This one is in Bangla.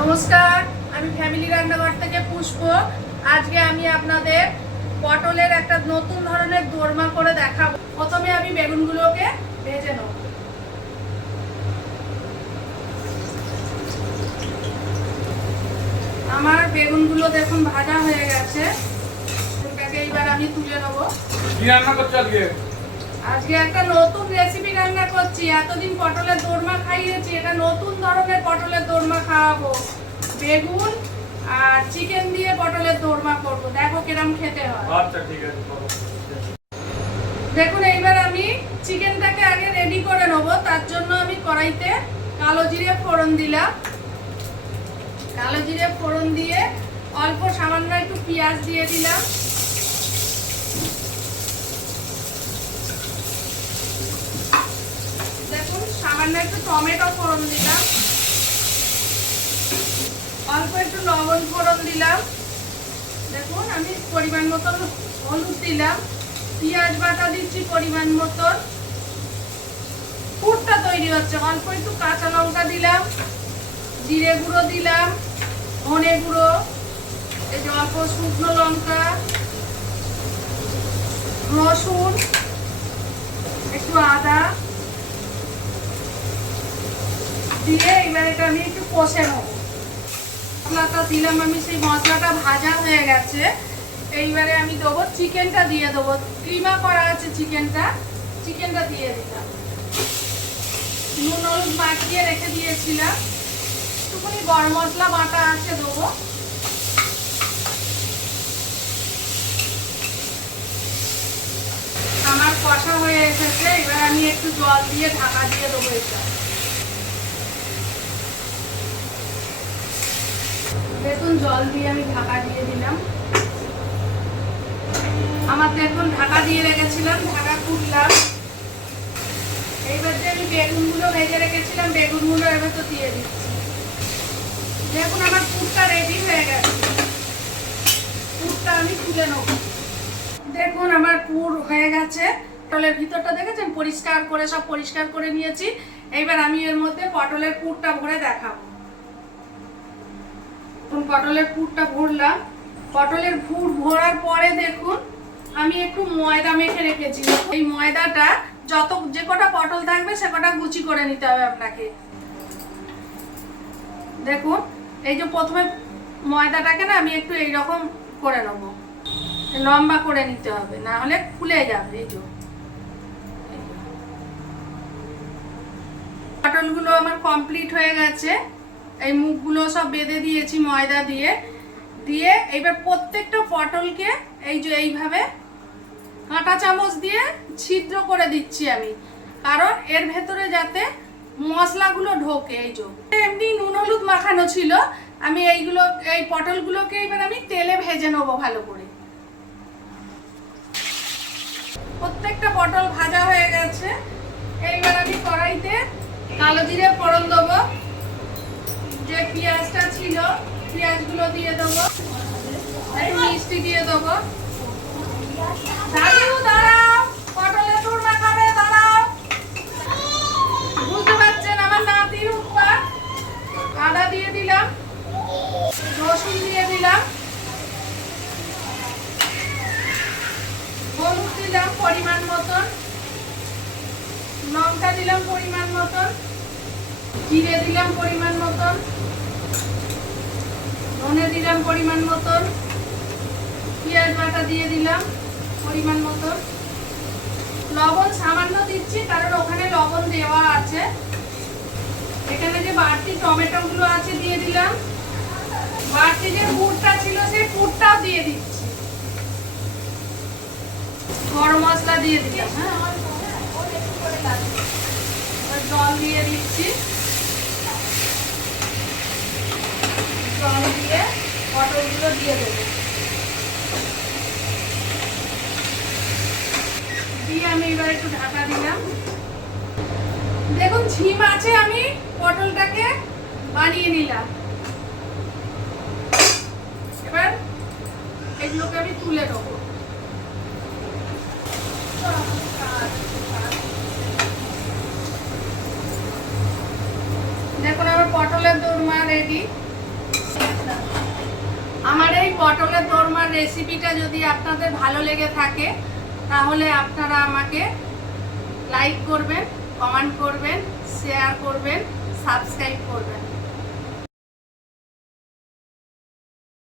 নমস্কার, আমি ফ্যামিলি রান্নাঘর থেকে পুষ্প। আজকে আমি আপনাদের পটলের একটা নতুন ধরনের দোরমা করে দেখাবো। প্রথমে আমি বেগুনগুলোকে ভেজে নেব। আমার বেগুনগুলো দেখুন ভাজা হয়ে গেছে। এটাকে এবার আমি তুলে নেব। কি রান্না করছো আজকে? আজকে একটা নতুন রেসিপি রান্না করছি। এতদিন পটলের দোরমা খাইয়েছি, এটা নতুন ধরনের পটলের দোরমা খাওয়াবো। বেগুন আর চিকেন দিয়ে পটলের দোরমা করবো, দেখো কিরম খেতে হয়। আচ্ছা ঠিক আছে, করো। দেখুন এইবার আমি চিকেনটাকে আগে রেডি করে নেবো। তার জন্য আমি কড়াইতে কালো জিরে ফোড়ন দিলাম। কালো জিরে ফোড়ন দিয়ে অল্প সামান্য একটু পেঁয়াজ দিয়ে দিলাম। দেখুন সামান্য একটু টমেটো ফোড়ন দিলাম। অল্প একটু লবণ ফোড়ন দিলাম। দেখুন আমি পরিমাণ মতন হলুদ দিলাম। পেঁয়াজ বাটা দিচ্ছি পরিমাণ মতন। পুরটা তৈরি হচ্ছে, অল্প একটু কাঁচা লঙ্কা দিলাম, জিরে গুঁড়ো দিলাম, ধনে গুঁড়ো, এই যে অল্প শুকনো লঙ্কা, রসুন, একটু আদা দিয়ে এবার এটা আমি একটু কষে নেবো। মশলাটা দিলাম আমি, সেই মশলাটা ভাজা হয়ে গেছে। এইবারে আমি দেবো চিকেনটা দিয়ে দেবো। কিমা করা আছে চিকেনটা দিয়ে দিলাম। নুন হলুদ মাখিয়ে রেখে দিয়েছিলাম, একটুখানি গরম মশলা বাটা আছে দেবো। আমার কষা হয়ে এসেছে, এবার আমি একটু জল দিয়ে ঢাকা দিয়ে দেবো। এটা দেখুন জল দিয়ে আমি ঢাকা দিয়ে দিলাম। আমার দেখুন ঢাকা দিয়ে রেখেছিলাম, ঢাকা খুললাম। এইবার যে আমি বেগুনগুলো ভেজে রেখেছিলাম, বেগুনগুলো এবার তো দিয়ে দিচ্ছি। দেখুন আমার পুরটা রেডি হয়ে গেছে। পুরটা আমি তুলে নেব। দেখুন আমার পুর হয়ে গেছে। পটলের ভিতরটা দেখেছেন পরিষ্কার করে, সব পরিষ্কার করে নিয়েছি। এইবার আমি এর মধ্যে পটলের পুরটা ভরে দেখাবো। পটলের পুরটা ভরলাম। পটলের পুর ভরার পরে দেখুন আমি একটু ময়দা মেখে রেখেছি। এই ময়দাটা যে কটা পটল থাকবে সে কটা গুচি করে নিতে হবে আপনাকে। দেখুন এই যে প্রথমে ময়দাটাকে না আমি একটু এইরকম করে নেব, লম্বা করে নিতে হবে, না হলে ফুলে যাবে। এই যে পটলগুলো আমার কমপ্লিট হয়ে গেছে। এই মুখগুলো সব বেঁধে দিয়েছি ময়দা দিয়ে। এবার প্রত্যেকটা পটলকে এই যে এইভাবে কাঁটা চামচ দিয়ে ছিদ্র করে দিচ্ছি আমি, কারণ এর ভেতরে যাতে মশলাগুলো ঢোকে। এই যে এমনি নুন হলুদ মাখানো ছিল, আমি এই পটলগুলোকে এবার আমি তেলে ভেজে নেবো ভালো করে। প্রত্যেকটা পটল ভাজা হয়ে গেছে। এইবার আমি কড়াইতে কালো জিরে ফোড়ন দেবো। যে পেঁয়াজটা ছিল পেঁয়াজগুলো দিয়ে দেবো, একটু মিষ্টি দিয়ে দেবো। দাঁড়াও, পটলের দোরমা খাবে, দাঁড়াও। বুঝতে পারছেন আমার নাতির উৎপাত। আদা দিয়ে দিলাম, রসুন দিয়ে দিলাম, হলুদ দিলাম পরিমাণ মতন, লঙ্কা দিলাম পরিমাণ মতন, জিরে দিলাম পরিমাণ মতন, ধনে দিলাম পরিমাণ মতন, পেঁয়াজ বাটা দিয়ে দিলাম পরিমাণ মতন, লবণ সামান্য দিচ্ছি কারণ ওখানে লবণ দেওয়া আছে। এখানে যে বাড়তি টমেটো গুলো আছে দিয়ে দিলাম। বাড়তি যে পুরটা ছিল সেই পুরটাও দিয়ে দিচ্ছি। গরম মশলা দিয়ে দিলাম। জল দিয়ে দিচ্ছি। জল দিয়ে পটলগুলো দিয়ে দেবো। দিয়ে আমি এবার একটু ঢাকা দিলাম। দেখুন ঝিম আছে, আমি পটলটাকে বানিয়ে নিলাম। এবার এগুলোকে আমি তুলে নেবো। দেখুন আমার পটলের দোরমা রেডি। আমার এই পটলের দোরমার রেসিপিটা যদি আপনাদের ভালো লেগে থাকে তাহলে আপনারা আমাকে লাইক করবেন, কমেন্ট করবেন, শেয়ার করবেন, সাবস্ক্রাইব করবেন।